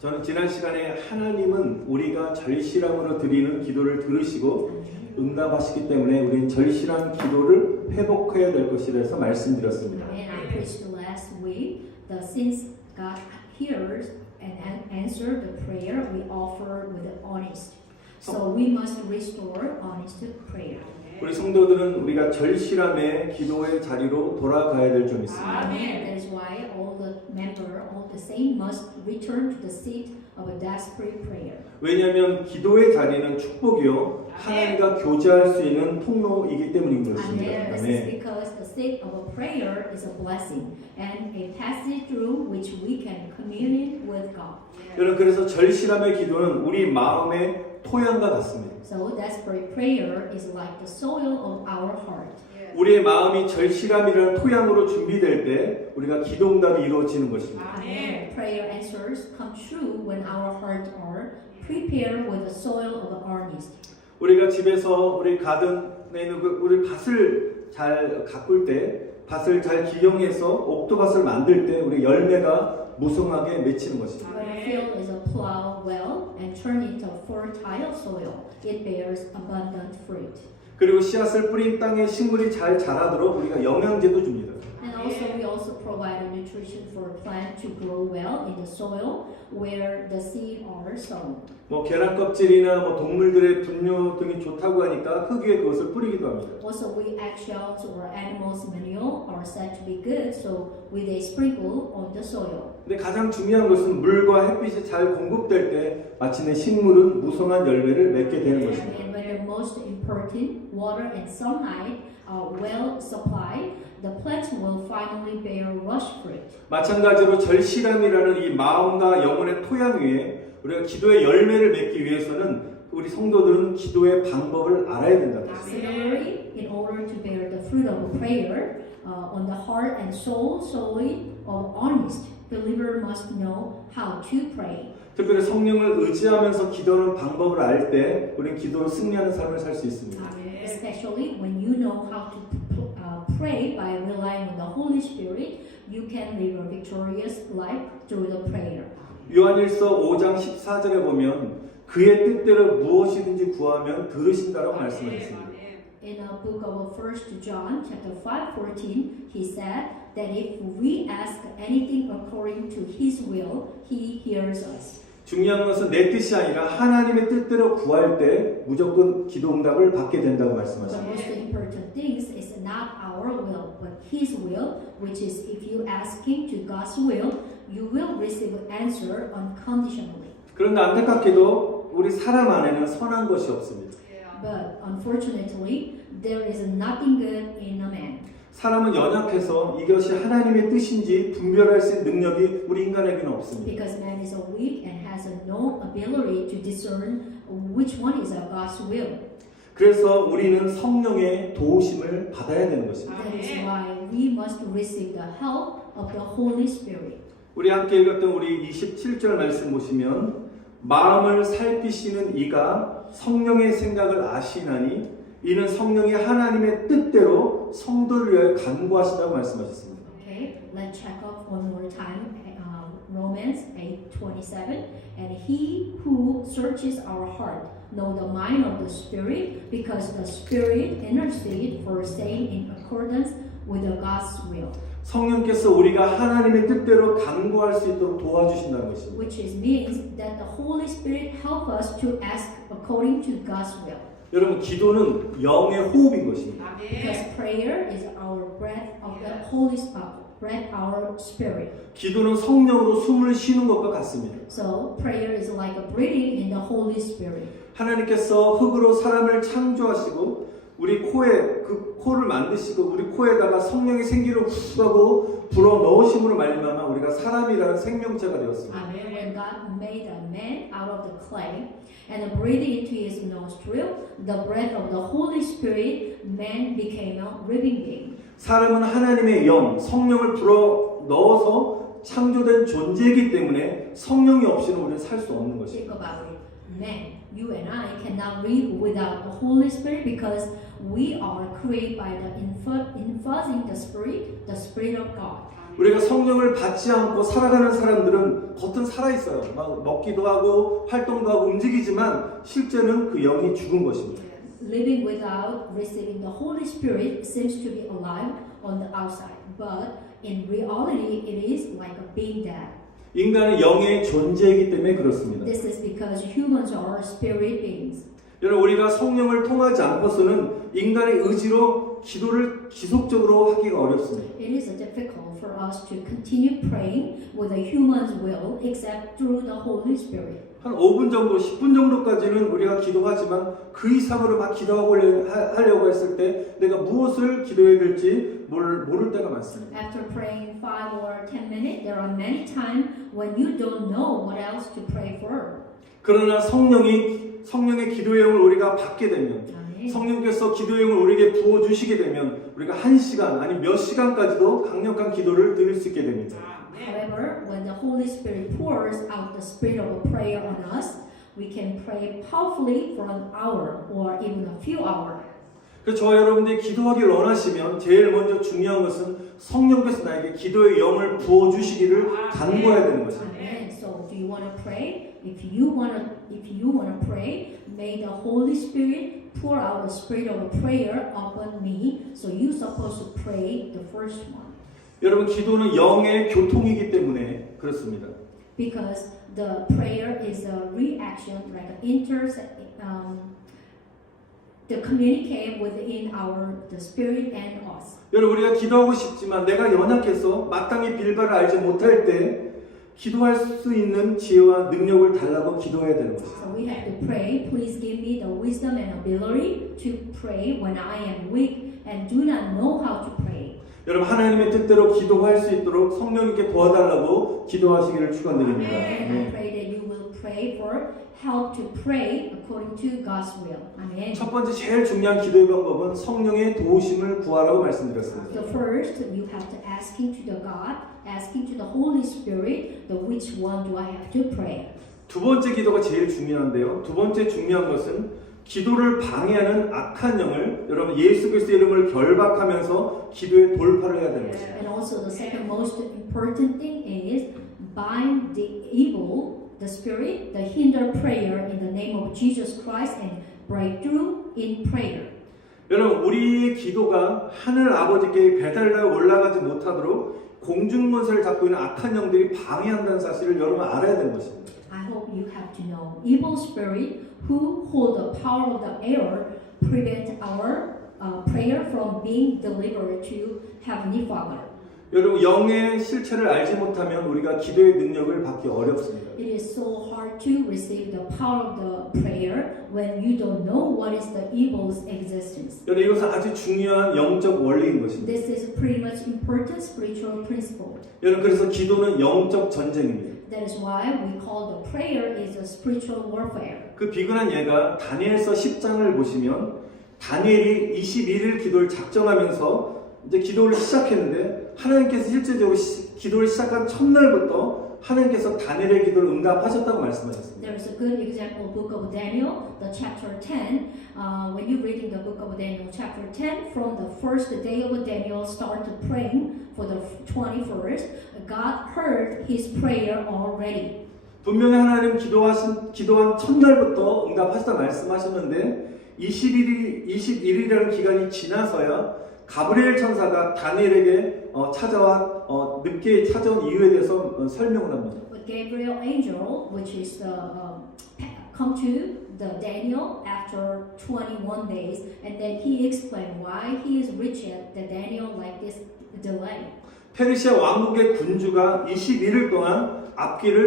저는 지난 시간에 하나님은 우리가 절실함으로 드리는 기도를 들으시고 응답하시기 때문에 우리는 절실한 기도를 회복해야 될 것이라서 말씀드렸습니다. And I preached last week that since God hears and answers the prayer we offer with honest, so we must restore honest prayer. 우리 성도들은 우리가 절실함의 기도의 자리로 돌아가야 될 점 있습니다. Amen. That is why all the member, all the saint must return to the seat of a desperate prayer. 왜냐하면 기도의 자리는 축복이요 하나님과 교제할 수 있는 통로이기 때문인 것입니다. Amen. This is because the seat of a prayer is a blessing and a passage through which we can commune with God. 여러분 그래서 절실함의 기도는 우리 마음의 토양과 같습니다. So desperate prayer is like the soil of our heart. 우리의 마음이 절실함이라는 토양으로 준비될 때 우리가 기도 응답이 이루어지는 것입니다. Amen. Prayer answers come true when our hearts are prepared with the soil of earnest. 우리가 집에서 우리 가든에 있는 우리 밭을 잘 가꿀 때 밭을 잘 기용해서 옥토밭을 만들 때 우리 열매가 무성하게 맺히는 것입니다. When a field is plowed well and turned into fertile soil, it bears abundant fruit. 그리고 씨앗을 뿌린 땅에 식물이 잘 자라도록 우리가 영양제도 줍니다. And also we also provide a nutrition for a plant to grow well in the soil where the seed are sown. 뭐 계란 껍질이나 뭐 동물들의 분뇨 등이 좋다고 하니까 흙 위에 그것을 뿌리기도 합니다. Also, we eggshells or animals' manure are said to be good, so we they sprinkle on the soil. 근데 가장 중요한 것은 물과 햇빛이 잘 공급될 때 마침내 식물은 무성한 열매를 맺게 되는 것입니다. And when the most important water and sunlight are well supplied, the plants will finally bear lush fruit. 마찬가지로 절실함이라는 이 마음과 영혼의 토양 위에 우리가 기도의 열매를 맺기 위해서는 우리 성도들은 기도의 방법을 알아야 된다는 것입니다. Similarly, in order to bear the fruit of prayer on the heart and soul of honest, believer must know how to pray. 특별히 성령을 의지하면서 기도하는 방법을 알 때 우리는 기도로 승리하는 삶을 살 수 있습니다. Especially when you know how to pray by relying on the Holy Spirit, you can live a victorious life through the prayer. 요한일서 5장 14절에 보면 그의 뜻대로 무엇이든지 구하면 들으신다라고 말씀하셨습니다. In the book of 1 John chapter 5:14, he said that if we ask anything according to his will, he hears us. 중요한 것은 내 뜻이 아니라 하나님의 뜻대로 구할 때 무조건 기도 응답을 받게 된다고 The 말씀하십니다. most important things is not our will, but his will, which is if you asking to God's will, you will receive an answer unconditionally. 그런데 안타깝게도 우리 사람 안에는 선한 것이 없습니다. But unfortunately, there is nothing good in a man. 사람은 연약해서 이것이 하나님의 뜻인지 분별할 수 있는 능력이 우리 인간에게는 없습니다. Because man is weak and has no ability to discern which one is God's will. 그래서 우리는 성령의 도우심을 받아야 되는 것입니다. That is why we must receive the help of the Holy Spirit. 우리 함께 읽었던 우리 27절 말씀 보시면 마음을 살피시는 이가 성령의 생각을 아시나니 이는 성령이 하나님의 뜻대로 성도를 위하여 간구하신다고 말씀하셨습니다. Okay, let's check off one more time. Romans 8:27. And he who searches our heart know the mind of the Spirit, because the Spirit intercedes for saints in accordance with the God's will. 성령께서 우리가 하나님의 뜻대로 간구할 수 있도록 도와주신다는 것입니다. Which is means that the Holy Spirit help us to ask according to God's will. 여러분 기도는 영의 호흡인 것입니다. Because prayer is our breath of the Holy Spirit, breath our spirit. 기도는 성령으로 숨을 쉬는 것과 같습니다. So prayer is like a breathing in the Holy Spirit. 하나님께서 흙으로 사람을 창조하시고 우리 코에 그 코를 만드시고 우리 코에다가 성령의 생기를 훅하고 불어 넣으심으로 말미암아 우리가 사람이라는 생명체가 되었습니다. Amen. When God made a man out of the clay and breathed into his nostril the breath of the Holy Spirit, man became a living being. 사람은 하나님의 영, 성령을 불어 넣어서 창조된 존재이기 때문에 성령이 없이는 우리는 살 수 없는 것입니다. Think about it. Man, you and I cannot live without the Holy Spirit because we are created by the infusing the Spirit of God. 우리가 성령을 받지 않고 살아가는 사람들은 겉은 살아있어요. 막 먹기도 하고 활동도 하고 움직이지만 실제는 그 영이 죽은 것입니다. Living without receiving the Holy Spirit seems to be alive on the outside, but in reality it is like a being dead. 인간은 영의 존재이기 때문에 그렇습니다. This is because humans are spirit beings. 여러분 우리가 성령을 통하지 않고서는 인간의 의지로 기도를 지속적으로 하기가 어렵습니다. It is difficult for us to continue praying with a human's will except through the Holy Spirit. 한 5분 정도, 10분 정도까지는 우리가 기도하지만 그 이상으로 막 하려고 했을 때 내가 무엇을 기도해야 될지 모를 때가 많습니다. After praying 5 or 10 minutes, there are many times when you don't know what else to pray for. 그러나 성령의 기도의 영을 우리가 받게 되면 성령께서 기도의 영을 우리에게 부어주시게 되면 우리가 1시간 아니 몇 시간까지도 강력한 기도를 드릴 수 있게 됩니다. However, when the Holy Spirit pours out the spirit of prayer on us, we can pray powerfully for an hour or even a few hours. 그래서 저와 여러분들이 기도하기를 원하시면 제일 먼저 중요한 것은 성령께서 나에게 기도의 영을 부어주시기를 간구해야 되는 것입니다. Amen. So, do you want to pray? If you want to pray, may the Holy Spirit pour out the spirit of prayer upon me. So you're supposed to pray the first one. 여러분 기도는 영의 교통이기 때문에 그렇습니다. Because the prayer is a reaction, like the communicate within the spirit and us. 여러분 우리가 기도하고 싶지만 내가 연약해서 마땅히 빌바를 알지 못할 때 기도할 수 있는 지혜와 능력을 달라고 기도해야 되는 것입니다. So we have to pray. Please give me the wisdom and ability to pray when I am weak and do not know how to pray. 여러분 하나님의 뜻대로 기도할 수 있도록 성령님께 도와달라고 기도하시기를 축원드립니다. I pray that you will pray for help to pray according to God's will. Amen. 첫 번째 제일 중요한 기도의 방법은 성령의 도우심을 구하라고 말씀드렸습니다. The first, you have to asking to the God, asking to the Holy Spirit, which one do I have to pray? 두 번째 기도가 제일 중요한데요. 두 번째 중요한 것은 기도를 방해하는 악한 영을 여러분 예수 그리스도의 이름을 결박하면서 기도에 돌파를 해야 되는 것입니다. And also the second most important thing is bind the evil, the spirit, the hinder prayer in the name of Jesus Christ and break through in prayer. 여러분 우리의 기도가 하늘 아버지께 배달되어 올라가지 못하도록 공중문서를 잡고 있는 악한 영들이 방해한다는 사실을 여러분 알아야 되는 것입니다. I hope you have to know evil spirit who hold the power of the air prevent our prayer from being delivered to Heavenly Father. 여러분 영의 실체를 알지 못하면 우리가 기도의 능력을 받기 어렵습니다. It is so hard to receive the power of the prayer when you don't know what is the evil's existence. 여러분 이것은 아주 중요한 영적 원리인 것입니다. This is pretty much important spiritual principle. 여러분 그래서 기도는 영적 전쟁입니다. That is why we call the prayer is a spiritual warfare. 그 비근한 예가 다니엘서 10장을 보시면 다니엘이 21일 기도를 작정하면서 이제 기도를 시작했는데 하나님께서 실제적으로 기도를 시작한 첫날부터 하나님께서 다니엘의 기도를 응답하셨다고 말씀하셨습니다. There is a good example book of Daniel, the chapter 10. When you're reading the book of Daniel, chapter 10, from the first day of Daniel started praying for the 21st, God heard his prayer already. 분명히 하나님 기도한 첫날부터 응답하셨다 말씀하셨는데 21일이라는 기간이 지나서야 가브리엘 천사가 다니엘에게 찾아와 늦게 찾아온 이유에 대해서 설명을 합니다. But Gabriel angel, which is come to the Daniel after 21 days, and then he explained why he is reached the Daniel like this delay. 페르시아 왕국의 군주가 21일 동안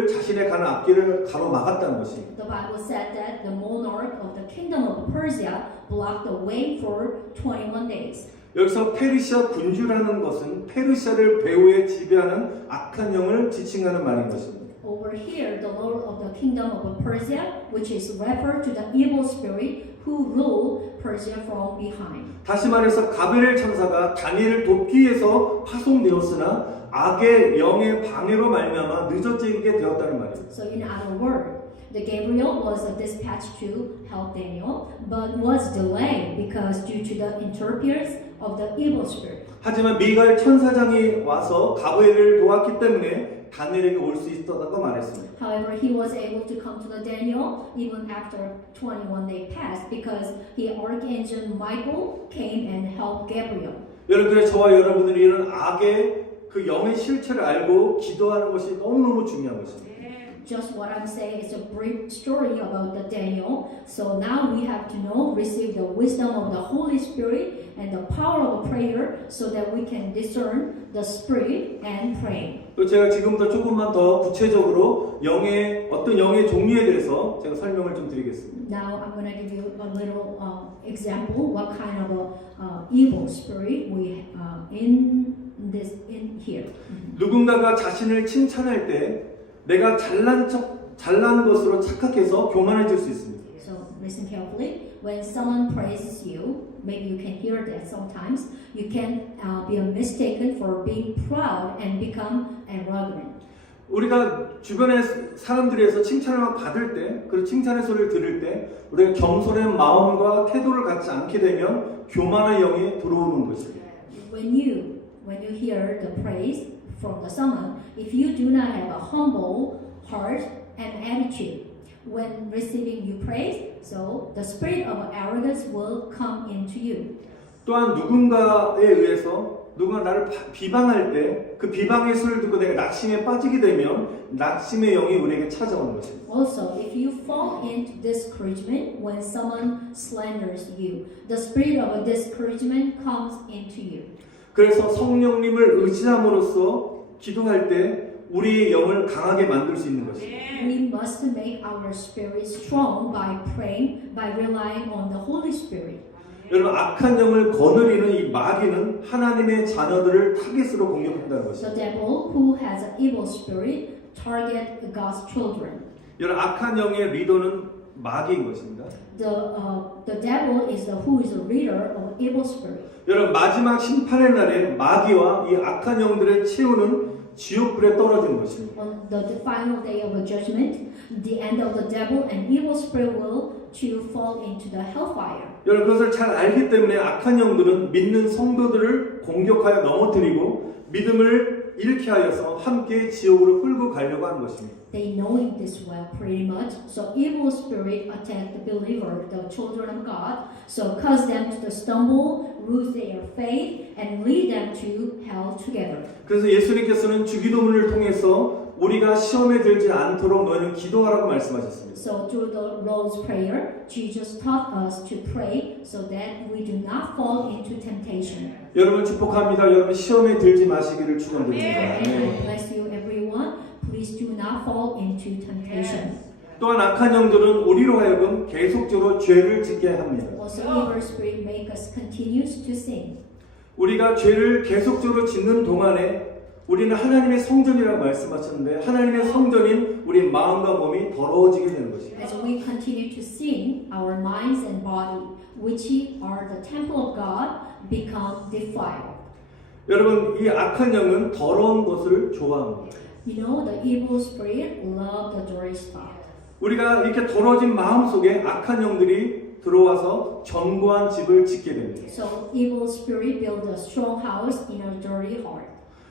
자신의 가는 앞길을 가로막았다는 것입니다. The Bible said that the monarch of the kingdom of Persia blocked the way for 21 days. 여기서 페르시아 군주라는 것은 페르시아를 배후에 지배하는 악한 영을 지칭하는 말인 것입니다. Over here, the lord of the kingdom of Persia, which is referred to the evil spirit who rule Persia from behind. 다시 말해서 가브리엘 천사가 다니엘을 돕기 위해서 파송되었으나 악의 영의 방해로 말미암아 늦어지게 되었다는 말입니다. So in other words, the Gabriel was dispatched to help Daniel, but was delayed because due to the interference of the evil spirit. 하지만 미가엘 천사장이 와서 가브리엘을 도왔기 때문에 다니엘에게 올 수 있었다고 말했습니다. However, he was able to come to the Daniel even after 21 days passed because the archangel Michael came and helped Gabriel. 여러분, 그래서 저와 여러분들이 이런 악의 그 영의 실체를 알고 기도하는 것이 너무너무 중요한 것입니다. Just what I'm saying is a brief story about the Daniel. So now we have to know, receive the wisdom of the Holy Spirit and the power of prayer so that we can discern the Spirit and pray. 또 제가 지금부터 조금만 더 구체적으로 어떤 영의 종류에 대해서 제가 설명을 좀 드리겠습니다. Now I'm going to give you a little example what kind of evil spirit we in here. 누군가가 자신을 칭찬할 때 내가 잘난 것으로 착각해서 교만해질 수 있습니다. So listen carefully. When someone praises you, maybe you can hear that sometimes. You can be mistaken for being proud and become arrogant. 우리가 주변의 사람들에서 칭찬을 받을 때, 그 칭찬의 소리를 들을 때, 우리가 겸손한 마음과 태도를 갖지 않게 되면 교만의 영이 들어오는 것입니다. When you hear the praise from the someone, if you do not have a humble heart and attitude when receiving you praise, so the spirit of arrogance will come into you. 또한 누군가에 의해서 누군가 나를 비방할 때 그 비방의 소리를 듣고 내가 낙심에 빠지게 되면 낙심의 영이 우리에게 찾아오는 것입니다. Also, if you fall into discouragement when someone slanders you, the spirit of discouragement comes into you. 그래서 성령님을 의지함으로써 기도할 때 우리의 영을 강하게 만들 수 있는 것입니다. We must make our spirit strong by praying, by relying on the Holy Spirit. 여러분, 악한 영을 거느리는 이 마귀는 하나님의 자녀들을 타겟으로 공격한다는 것입니다. The devil who has an evil spirit target God's children. 여러분, 악한 영의 리더는 마귀인 것입니다. The devil is who is the leader of evil spirit. 여러분, 마지막 심판의 날에 마귀와 이 악한 영들을 채우는 지옥불에 떨어지는 것입니다. On the final day of judgment, the end of the devil and evil spirit will to fall into the hellfire. 여러분, 그것을 잘 알기 때문에 악한 영들은 믿는 성도들을 공격하여 넘어뜨리고 믿음을 잃게 하여서 함께 지옥으로 끌고 가려고 하는 것입니다. They knowing this well pretty much. So evil spirit attack the believer, the children of God. So cause them to stumble, lose their faith, and lead them to hell together. 그래서 예수님께서는 주기도문을 통해서 우리가 시험에 들지 않도록 너희는 기도하라고 말씀하셨습니다. So through the Lord's Prayer, Jesus taught us to pray so that we do not fall into temptation. 여러분 축복합니다. 여러분 시험에 들지 마시기를 축원드립니다. And I bless you everyone. Please do not fall into temptation. 또한 악한 영들은 우리로 하여금 계속적으로 죄를 짓게 합니다. Also, evil spirit make us continue to sin. 우리가 죄를 계속적으로 짓는 동안에 우리는 하나님의 성전이라고 말씀하셨는데 하나님의 성전인 우리 마음과 몸이 더러워지게 되는 것입니다. As we continue to sin, our minds and body, which are the temple of God, become defiled. 여러분, 이 악한 영은 더러운 것을 좋아합니다. You know, the evil spirit love the dirty stuff. 우리가 이렇게 더러워진 마음 속에 악한 영들이 들어와서 견고한 집을 짓게 됩니다. So evil spirit build a strong house in a dirty heart.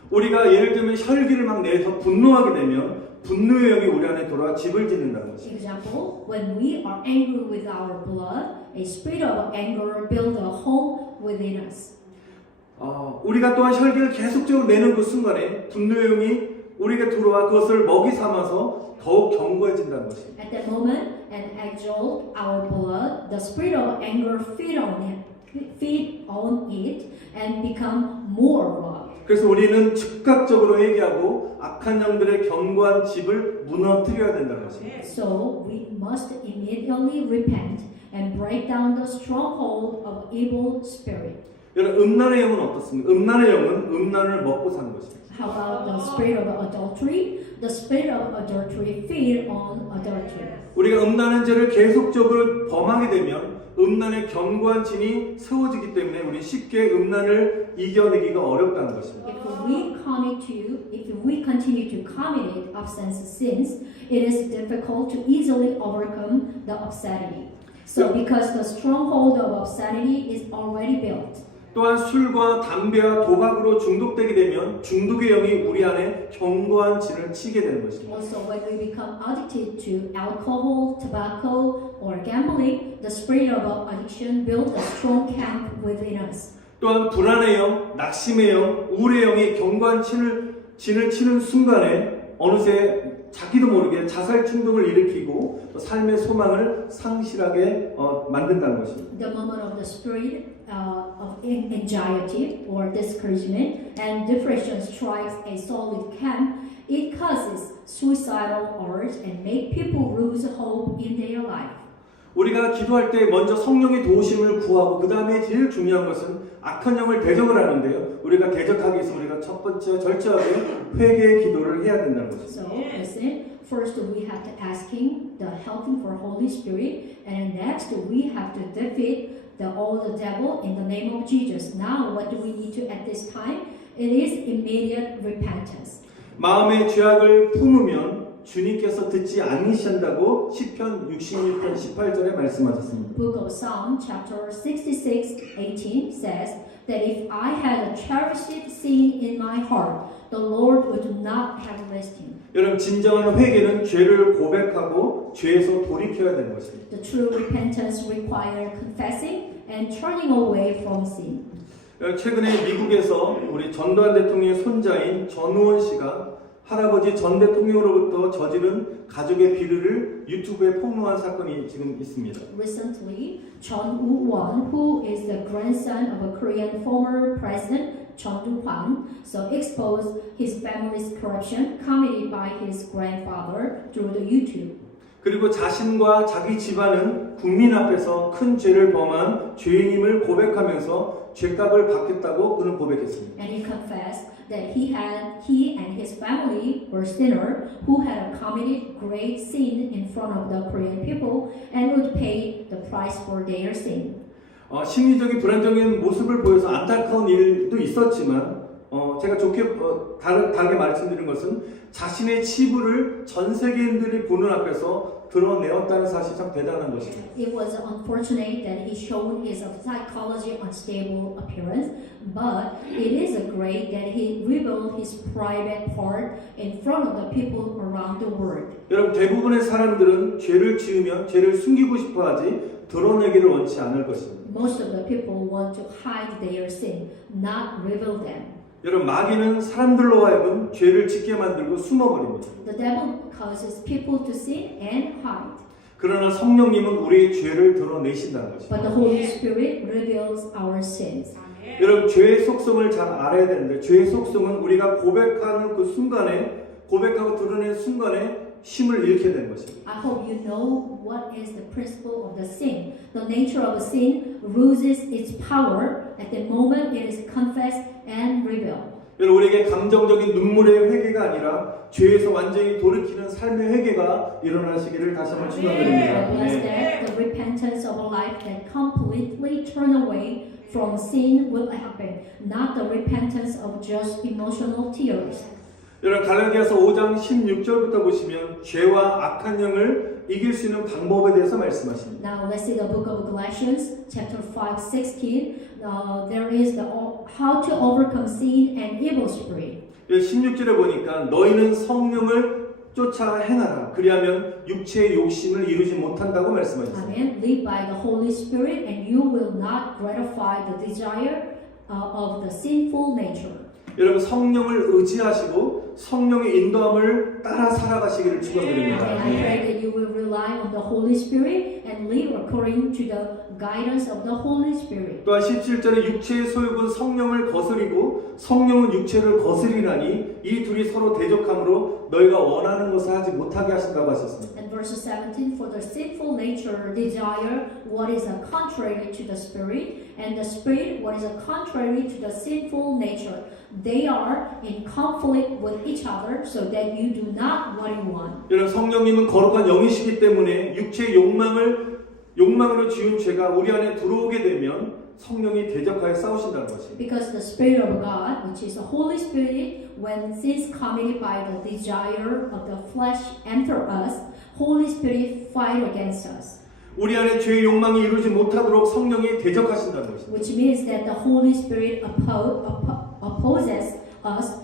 우리가 예를 들면 혈기를 막 내서 분노하게 되면 분노의 영이 우리 안에 들어와 집을 짓는다는 것입니다. Example, when we are angry with our blood, a spirit of anger build a home within us. 우리가 또한 혈기를 계속적으로 내는 그 순간에 분노의 영이 우리에게 들어와 그것을 먹이 삼아서 더욱 견고해진다는 것입니다. At that moment, and exalt our blood, the spirit of anger feed on it, and become more raw. 그래서 우리는 즉각적으로 회개하고 악한 영들의 견고한 집을 무너뜨려야 된다는 것입니다. So we must immediately repent and break down the stronghold of evil spirit. 여러분, 음란의 영은 어떻습니까? 음란의 영은 음란을 먹고 사는 것입니다. How about the spirit of adultery? The spirit of adultery feed on adultery. 우리가 음란한 죄를 계속적으로 범하게 되면 음란의 견고한 진이 세워지기 때문에 우리 쉽게 음란을 이겨내기가 어렵다는 것입니다. If we continue to commit obscene sins, it is difficult to easily overcome the obscenity. So because the stronghold of obscenity is already built. 또한 술과 담배와 도박으로 중독되게 되면 중독의 영이 우리 안에 견고한 진을 치게 되는 것입니다. Also, when we become addicted to alcohol, tobacco, or gambling, the spirit of addiction builds a strong camp within us. 또한 불안의 영, 낙심의 영, 우울의 영이 견고한 진을 치는 순간에 어느새 자기도 모르게 자살 충동을 일으키고 또 삶의 소망을 상실하게 만든다는 것입니다. The moment of the spirit of anxiety or discouragement and depression strikes a solid camp, it causes suicidal urge and make people lose hope in their life. 우리가 기도할 때 먼저 성령의 도우심을 구하고 그 다음에 제일 중요한 것은 악한 영을 대적을 하는데요. 우리가 대적하기 위해서 우리가 첫 번째 절저하게 회개의 기도를 해야 된다는 것입니다. So listen, first we have to asking the helping for Holy Spirit, and next we have to defeat all the devil in the name of Jesus. Now what do we need to at this time? It is immediate repentance. 마음의 죄악을 품으면 주님께서 듣지 않으신다고 시편 66편 18절에 말씀하셨습니다. Book of Psalm chapter 66:18 says that if I had cherished sin in my heart, the Lord would not have listened. 여러분 진정한 회개는 죄를 고백하고 죄에서 돌이켜야 되는 것입니다. The true repentance requires confessing and turning away from sin. 최근에 미국에서 우리 전두환 대통령의 손자인 전우원 씨가 할아버지 전 대통령으로부터 저지른 가족의 비리를 유튜브에 폭로한 사건이 지금 있습니다. Recently, Chun Woo-won, who is the grandson of a Korean former president Chun Doo-hwan, so exposed his family's corruption committed by his grandfather through the YouTube. 그리고 자신과 자기 집안은 국민 앞에서 큰 죄를 범한 죄인임을 고백하면서 죄값을 받겠다고 그는 고백했습니다. And he confessed that he and his family were sinners who had committed great sin in front of the Korean people and would pay the price for their sin. 심리적인 불안정한 모습을 보여서 안타까운 일도 있었지만 제가 좋게 다르게 말씀드린 것은 자신의 치부를 전 세계인들이 보는 앞에서 드러내었다는 사실이 참 대단한 것입니다. It was unfortunate that he showed his psychology unstable appearance, but it is great that he revealed his private part in front of the people around the world. 여러분 대부분의 사람들은 죄를 지으면 죄를 숨기고 싶어하지 드러내기를 원치 않을 것입니다. Most of the people want to hide their sin, not reveal them. 여러분 마귀는 사람들로 하여금 죄를 짓게 만들고 숨어버립니다. The devil causes people to sin and hide. 그러나 성령님은 우리의 죄를 드러내신다는 것입니다. But the Holy Spirit reveals our sins. 여러분 죄의 속성을 잘 알아야 되는데 죄의 속성은 우리가 고백하는 그 순간에 고백하고 드러내는 순간에 힘을 잃게 되는 것입니다. I hope you know what is the principle of the sin. The nature of a sin loses its power at the moment it is confessed and revealed. 여러분 우리에게 감정적인 눈물의 회개가 아니라 죄에서 완전히 돌이키는 삶의 회개가 일어나시기를 다시 한번 축원드립니다. Bless that the repentance of a life that completely turn away from sin will happen, not the repentance of just emotional tears. 여러분 갈라디아서 5장 16절부터 보시면 죄와 악한 영을 이길 수 있는 방법에 대해서 말씀하십니다. Now let's see the book of Galatians, chapter 5:16. There is the how to overcome sin and evil spirit. 16절에 보니까 너희는 성령을 쫓아 행하라. 그리하면 육체의 욕심을 이루지 못한다고 말씀하셨습니다. Amen. Live by the Holy Spirit, and you will not gratify the desire of the sinful nature. 여러분 성령을 의지하시고 성령의 인도함을 따라 살아가시기를 축원드립니다. And I pray that you will rely on the Holy Spirit and live according to the guidance of the Holy Spirit. 또한 17절에 육체의 소욕은 성령을 거스리고 성령은 육체를 거스리나니 이 둘이 서로 대적함으로 너희가 원하는 것을 하지 못하게 하신다고 하셨습니다. And verse 17, for the sinful nature desire what is contrary to the Spirit, and the Spirit what is contrary to the sinful nature. They are in conflict with each other, so that you do not what you want. 여러분 성령님은 거룩한 영이시기 때문에 육체의 욕망으로 지은 죄가 우리 안에 들어오게 되면 성령이 대적하여 싸우신다는 것입니다. Because the Spirit of God, which is the Holy Spirit, when sins committed by the desire of the flesh enter us, Holy Spirit fight against us. 우리 안에 죄의 욕망이 이루지 못하도록 성령이 대적하신다는 것입니다. which means that the Holy Spirit opposes us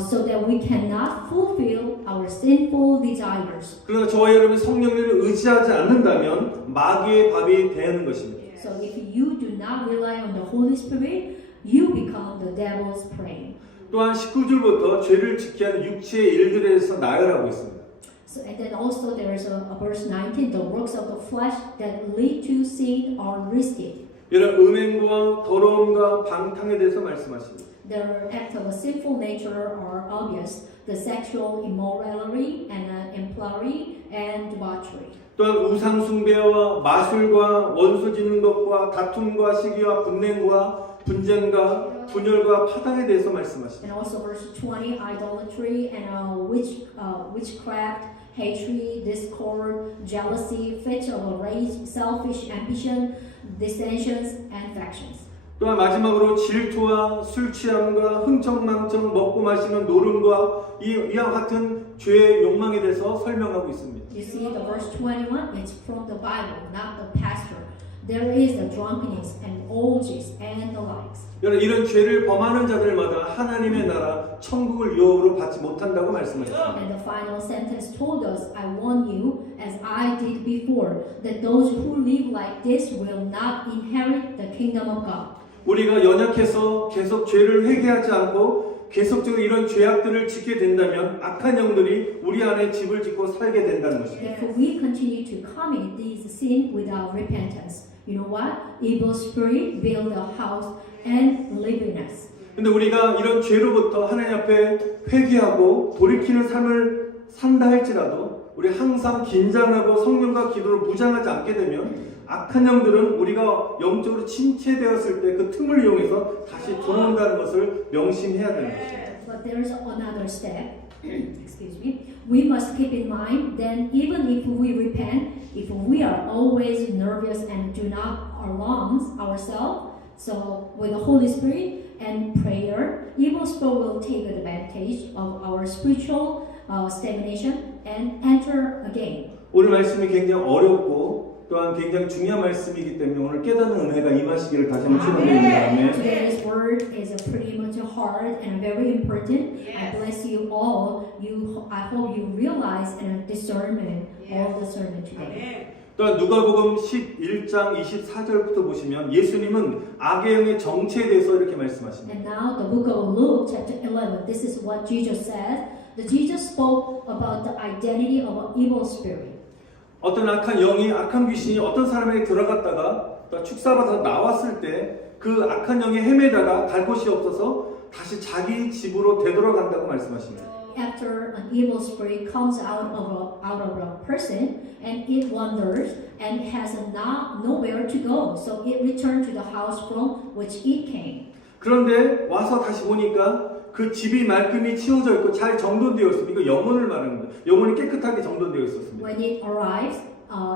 so that we cannot fulfill our sinful desires. 그러나 저와 여러분이 성령님을 의지하지 않는다면 마귀의 밥이 되는 것입니다. So if you do not rely on the Holy Spirit, you become the devil's prey. 또한 19절부터 죄를 지키게 하는 육체의 일들에 대해서 나열하고 있습니다. So, and then also there is a verse 19, the works of the flesh that lead to sin are listed. 이런 음행과 더러움과 방탕에 대해서 말씀하십니다. The acts of a sinful nature are obvious, the sexual immorality and impurity and debauchery. 또한 우상 숭배와 마술과 원수 짓는 것과 다툼과 시기와 분냉과 분쟁과 분열과 파당에 대해서 말씀하십니다. And also verse 20, idolatry and witchcraft, hatred, discord, jealousy, fits of rage, selfish ambition, dissensions, and factions. 또한 마지막으로 질투와 술 취함과 흥청망청 먹고 마시는 노름과 이와 같은 죄의 욕망에 대해서 설명하고 있습니다. You see, the verse 21, it's from the Bible, not the pastor. There is the drunkenness and orgies and the likes. 여러분 이런 죄를 범하는 자들마다 하나님의 나라 천국을 유업으로 받지 못한다고 말씀하셨습니다. And the final sentence told us, I warn you, as I did before, that those who live like this will not inherit the kingdom of God. 우리가 연약해서 계속 죄를 회개하지 않고 계속적으로 이런 죄악들을 짓게 된다면 악한 영들이 우리 안에 집을 짓고 살게 된다는 것입니다. If we continue to commit these sins without repentance, you know what? Evil spirit build a house and live in us. 근데 우리가 이런 죄로부터 하나님 앞에 회개하고 돌이키는 삶을 산다 할지라도 우리 항상 긴장하고 성령과 기도로 무장하지 않게 되면 악한 영들은 우리가 영적으로 침체되었을 때 그 틈을 이용해서 다시 들어온다는 것을 명심해야 되는 것입니다. But there is another step. Excuse me. We must keep in mind that even if we repent, if we are always nervous and do not alarm ourselves, so with the Holy Spirit and prayer, evil spirit will take advantage of our spiritual stagnation and enter again. 오늘 말씀이 굉장히 어렵고 또한 굉장히 중요한 말씀이기 때문에 오늘 깨닫는 은혜가 임하시기를 다시 한번 축원드립니다. 아멘. Today's word is pretty much hard and very important. I bless you all. I hope you realize and discernment all the sermon today. 또한 누가복음 11장 24절부터 보시면 예수님은 악의 영의 정체에 대해서 이렇게 말씀하십니다. And now the book of Luke chapter 11. This is what Jesus said. Jesus spoke about the identity of an evil spirit. 어떤 악한 영이 악한 귀신이 어떤 사람에게 들어갔다가 또 축사받아서 나왔을 때 그 악한 영이 헤매다가 갈 곳이 없어서 다시 자기 집으로 되돌아간다고 말씀하십니다. After an evil spirit comes out of a person and it wanders and has nowhere to go, so it returned to the house from which it came. 그런데 와서 다시 보니까 그 집이 말끔히 치워져 있고 잘 정돈되어 있습니다. 이거 영혼을 말하는 거예요. 영혼이 깨끗하게 정돈되어 있었습니다. When it arrives,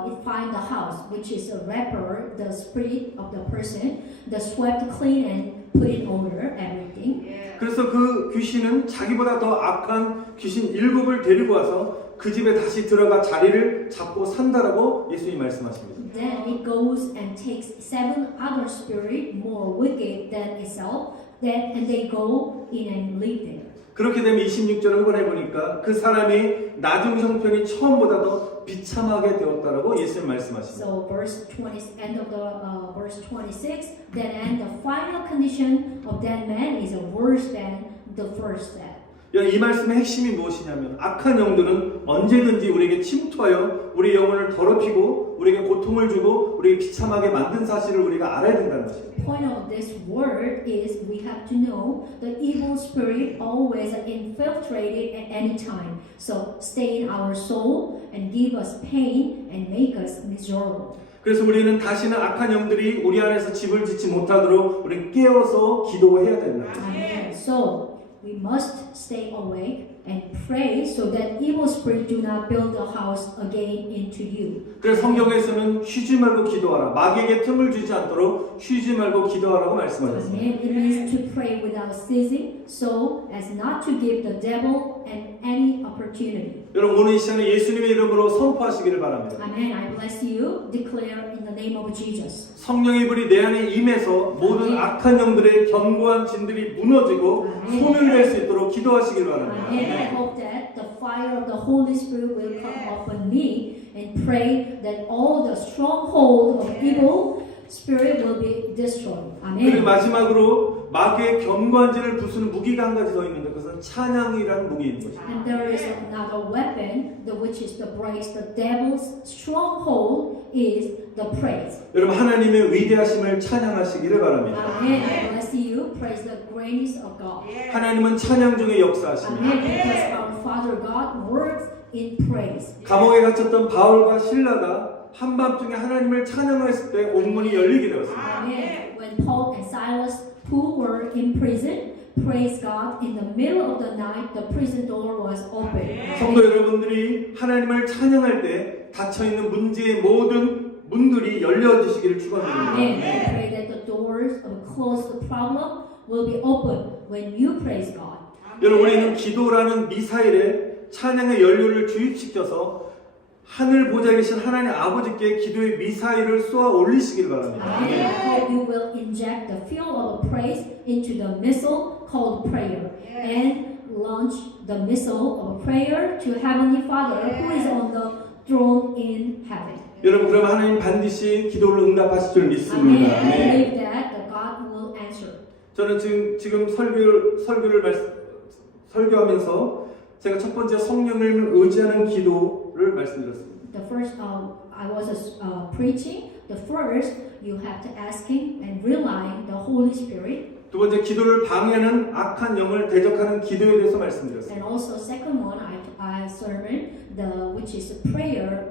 it finds the house, which is a wrapper, the spirit of the person, the swept clean and put in order, everything. 그래서 그 귀신은 자기보다 더 악한 귀신 7을 데리고 와서 그 집에 다시 들어가 자리를 잡고 산다라고 예수님이 말씀하십니다. Then it goes and takes 7 other spirits more wicked than itself, and they go in and live there. 그렇게 되면 26절 한번 해보니까 그 사람이 나중 형편이 처음보다 더 비참하게 되었다라고 예수님 말씀하십니다. So end of the verse 26, then and the final condition of that man is worse than the first step. 이 말씀의 핵심이 무엇이냐면 악한 영들은 언제든지 우리에게 침투하여 우리 영혼을 더럽히고 우리에게 고통을 주고 우리에게 비참하게 만든 사실을 우리가 알아야 된다는 것입니다. The point of this word is we have to know the evil spirit always infiltrated at any time. So stay in our soul and give us pain and make us miserable. 그래서 우리는 다시는 악한 영들이 우리 안에서 집을 짓지 못하도록 우리는 깨어서 기도해야 된다. So we must stay awake and pray so that evil spirits do not build a house again into you. 그래서 성경에서는 쉬지 말고 기도하라. 마귀에게 틈을 주지 않도록 쉬지 말고 기도하라고 말씀하셨습니다. It means to pray without ceasing, so as not to give the devil and any opportunity. 여러분 오늘 이 시간에 예수님의 이름으로 선포하시기를 바랍니다. Amen. I bless you. Declare in the name of Jesus. 성령의 불이 내 안에 임해서 모든 악한 영들의 견고한 진들이 무너지고 소멸될 수 있도록 기도하시길 바랍니다. Amen. I hope that the fire of the Holy Spirit will come upon me and pray that all the stronghold of evil spirit will be destroyed. 그리고 Amen. 마지막으로 마귀의 견고한 진을 부수는 무기가 한 가지 더 있는데 그것은 찬양이라는 무기인 것입니다. And there is another weapon, which is the praise. The devil's stronghold is the praise. 여러분 하나님의 위대하심을 찬양하시기를 바랍니다. Amen. I bless you. Praise the greatness of God. 하나님은 찬양 중에 역사하십니다. Amen. Because our Father God works in praise. 감옥에 갇혔던 바울과 실라가 한밤중에 하나님을 찬양했을 때 옥문이 열리게 되었습니다. Amen. When Paul and Silas, who were in prison, praised God in the middle of the night, the prison door was open. 성도 여러분들이 하나님을 찬양할 때 닫혀있는 문제의 모든 문들이 열려지시기를 축원드립니다. Amen. I pray that the doors of closed problem will be open when you praise God. 여러분 우리는 기도라는 미사일에 찬양의 연료를 주입시켜서 하늘 보좌에 계신 하나님 아버지께 기도의 미사일을 쏘아 올리시길 바랍니다. Amen. I hope you will inject the fuel of praise into the missile called prayer and launch the missile of prayer to Heavenly Father who is on the throne in heaven. 여러분 그럼 하나님 반드시 기도를 응답하실 줄 Amen. 믿습니다. I believe that the God will answer. 저는 지금 설교하면서 제가 첫 번째 성령을 의지하는 기도를 말씀드렸습니다. The first, I was preaching. The first, you have to asking and relying the Holy Spirit. 두 번째 기도를 방해하는 악한 영을 대적하는 기도에 대해서 말씀드렸습니다. And also, second one, I sermon which is prayer,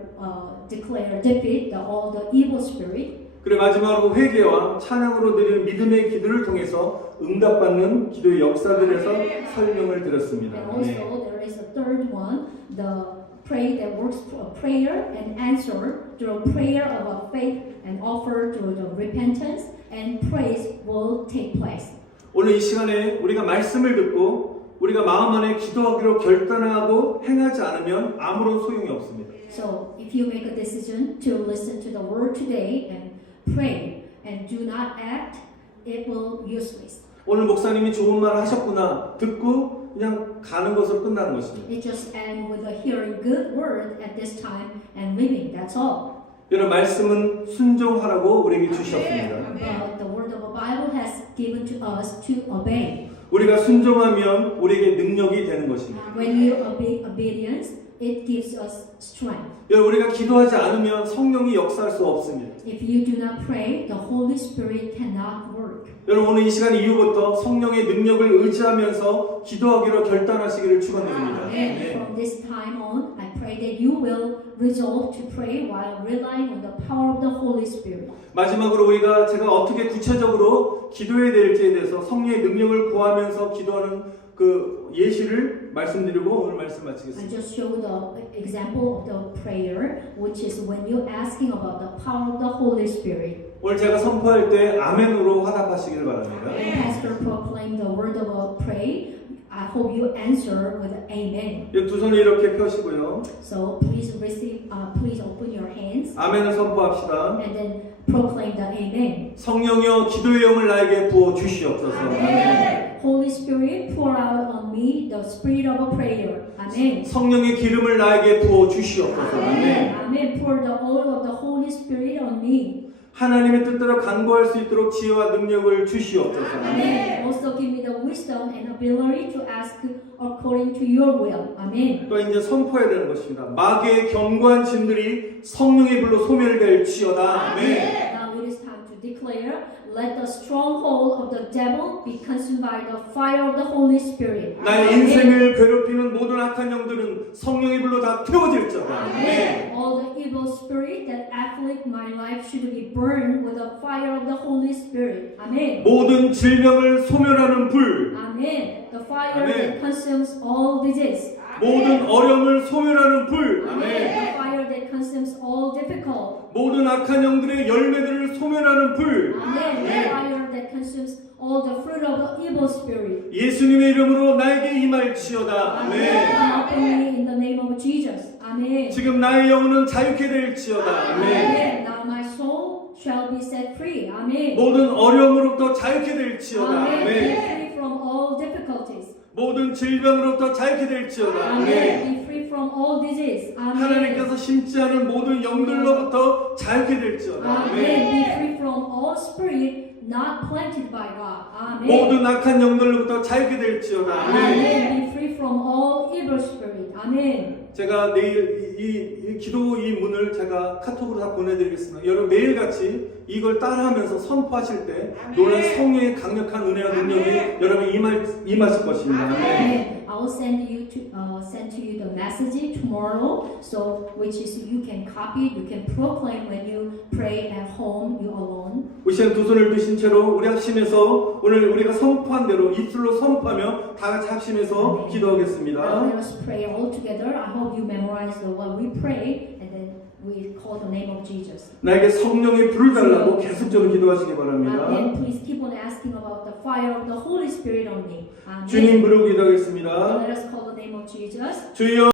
declare defeat all the evil spirit. 그리고 마지막으로 회개와 찬양으로 드리는 믿음의 기도를 통해서 응답받는 기도의 역사들에서 설명을 드렸습니다. And also, there is a third one, the pray that works for prayer and answer through prayer of faith and offer through the repentance and praise will take place. 오늘 이 시간에 우리가 말씀을 듣고 우리가 마음 안에 기도하기로 결단하고 행하지 않으면 아무런 소용이 없습니다. So, if you make a decision to listen to the word today and pray and do not act, it will useless. 오늘 목사님이 좋은 말 하셨구나 듣고 그냥 가는 것으로 끝나는 것입니다. It just ends with a hearing good word at this time and living. That's all. 여러분 말씀은 순종하라고 우리에게 주셨습니다. But the word of the Bible has given to us to obey. 우리가 순종하면 우리에게 능력이 되는 것입니다. When you obey obedience, it gives us strength. 여러분 우리가 기도하지 않으면 성령이 역사할 수 없습니다. If you do not pray, the Holy Spirit cannot work. 여러분 오늘 이 시간 이후부터 성령의 능력을 의지하면서 기도하기로 결단하시기를 축원드립니다. And from this time on, I pray that you will resolve to pray while relying on the power of the Holy Spirit. 마지막으로 제가 어떻게 구체적으로 기도해야 될지에 대해서 성령의 능력을 구하면서 기도하는 그 예시를 말씀드리고 오늘 말씀 I 마치겠습니다. just show the example of the prayer, which is when you're asking about the power of the Holy Spirit. 오늘 제가 선포할 때 아멘으로 화답하시기를 바랍니다. When Pastor proclaimed the word of pray, I hope you answer with amen. 두 손을 이렇게 펴시고요. So please please open your hands 아멘을 선포합시다. and then proclaim the amen. 성령이여 기도의 영을 나에게 부어 주시옵소서. Amen. Holy Spirit, pour out on me the spirit of prayer. Amen. 성령의 기름을 나에게 부어 주시옵소서. Amen. Amen. Pour the oil of the Holy Spirit on me. 하나님의 뜻대로 간구할 수 있도록 지혜와 능력을 주시옵소서. Amen. Also give me the wisdom and ability to ask according to your will. Amen. 또 이제 선포해야 되는 것입니다. 마귀의 견고한 진들이 성령의 불로 소멸될지어다. 아멘. Now it is time to declare, let the stronghold of the devil be consumed by the fire of the Holy Spirit. 나의 인생을 괴롭히는 모든 악한 영들은 성령의 불로 다 태워질지어다. 아멘. All the evil spirit that afflict my life should be burned with the fire of the Holy Spirit. Amen. 모든 질병을 소멸하는 불, Amen. The fire Amen. that consumes all disease. 모든 어려움을 소멸하는 불, Amen. 아멘. The fire that consumes all difficult. 모든 악한 영들의 열매들을 소멸하는 불. Amen. The fire that consumes all the fruit of evil spirit. 예수님의 이름으로 나에게 임할지어다. 아멘. Come upon me in the name of Jesus. Amen. 지금 나의 영혼은 자유케 될지어다. 아멘. Amen. Now my soul shall be set free. Amen. 모든 어려움으로부터 자유케 될지어다. Amen. Be 아멘. free from all difficulties. 모든 질병으로부터 자유케 될지어다. 아멘. Amen. Be free from all disease. Amen. 하나님께서 심지 않은 모든 영들로부터 자유케 될지어다. Amen. 아멘. Be free from all spirit not planted by God. Amen. 모든 악한 영들로부터 자유케 될지어다. 아멘. Amen. Be free from all evil spirit. Amen. 제가 내일 이 기도 이 문을 제가 카톡으로 다 보내드리겠습니다. 여러분 매일같이 이걸 따라하면서 선포하실 때 놀란 성령의 강력한 은혜와 능력이 여러분 임하실 것입니다. 아멘. Amen. I will send to you the message tomorrow, so which is you can copy, you can proclaim when you pray at home, you alone. 우리 시간 두 손을 드신 채로 우리 합심해서 오늘 우리가 선포한 대로 입술로 선포하며 다 같이 합심해서 기도하겠습니다. Let us pray all together. I hope you memorize the what we pray, and then we call the name of Jesus. 나에게 성령의 불을 달라고 계속적으로 기도하시기 바랍니다. Amen. Please keep on asking about the fire of the Holy Spirit on me. Amen. 주님 부르고 기도하겠습니다. Let us call the name of Jesus. 주여